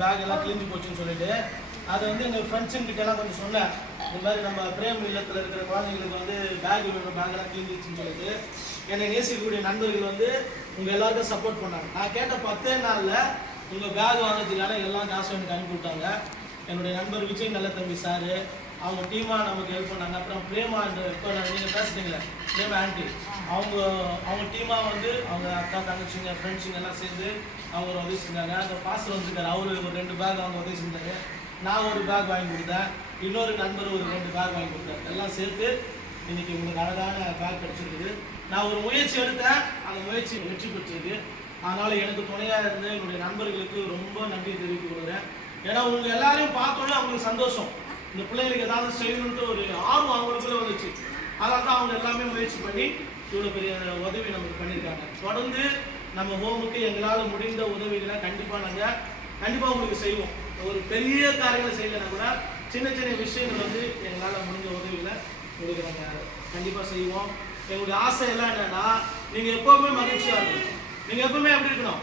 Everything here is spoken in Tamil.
பேக் எல்லாம் கிழிஞ்சு போச்சுன்னு சொல்லிட்டு அதை வந்து எங்கள் ஃப்ரெண்ட்ஸுங்கிட்டலாம் கொஞ்சம் சொன்னேன். இந்த மாதிரி நம்ம பிரேம் இல்லத்தில் இருக்கிற குழந்தைங்களுக்கு வந்து பேக் வேணும், பேக்கெல்லாம் கிழிஞ்சிச்சுன்னு சொல்லிட்டு என்னை நேசிக்கக்கூடிய நண்பர்கள் வந்து உங்கள் எல்லாருக்கும் சப்போர்ட் பண்ணாங்க. நான் கேட்ட 10 நாளில் உங்கள் பேக் வாங்கிறதுக்கான எல்லாம் காசும் எனக்கு அனுப்பி விட்டாங்க. என்னுடைய நண்பர் விஜய் நல்ல தம்பி சார் அவங்க டீமாக நமக்கு ஹெல்ப் பண்ணாங்க. அப்புறம் பிரேமா இப்போ நீங்கள் பேசுகிறீங்களே பிரேமா ஆண்டி அவங்க டீமாக வந்து அவங்க அக்கா தங்கச்சிங்க ஃப்ரெண்ட்ஸுங்க எல்லாம் சேர்ந்து அவங்க ஒரு உதவி செஞ்சாங்க. அந்த பாஸ்டர் வந்துருக்காரு, அவரு ஒரு 2 பேக் அவங்க உதவி செஞ்சாரு. நான் ஒரு பேக் வாங்கி கொடுத்தேன், இன்னொரு நண்பர் ஒரு 2 பேக் வாங்கி கொடுத்தாரு. எல்லாம் சேர்த்து இன்னைக்கு உங்களுக்கு அழகான பேக் கிடச்சிருக்குது. நான் ஒரு முயற்சி எடுத்தேன், அந்த முயற்சி வெற்றி பெற்றிருக்கு. அதனால் எனக்கு துணையாக இருந்து என்னுடைய நண்பர்களுக்கு ரொம்ப நன்றி தெரிவித்துக் கொள்கிறேன். ஏன்னா உங்கள் எல்லாரையும் பார்த்தோன்னே அவங்களுக்கு சந்தோஷம், இந்த பிள்ளைங்களுக்கு ஏதாவது செய்யணுன்ட்டு ஒரு ஆர்வம் அவங்களுக்குள்ள வந்துச்சு. அதனால தான் அவங்க எல்லாமே முயற்சி பண்ணி இவ்வளோ பெரிய உதவி நமக்கு பண்ணியிருக்காங்க. தொடர்ந்து நம்ம ஹோமுக்கு எங்களால் முடிந்த உதவிகளை கண்டிப்பாக உங்களுக்கு செய்வோம். ஒரு பெரிய காரியங்களை செய்யலைன்னா கூட சின்ன சின்ன விஷயங்கள் வந்து எங்களால் முடிஞ்ச உதவிகளை உங்களுக்கு நாங்கள் கண்டிப்பாக செய்வோம். எங்களுடைய ஆசை எல்லாம் என்னன்னா நீங்கள் எப்போவுமே மகிழ்ச்சியாக இருக்கணும். நீங்கள் எப்பவுமே எப்படி இருக்கணும்?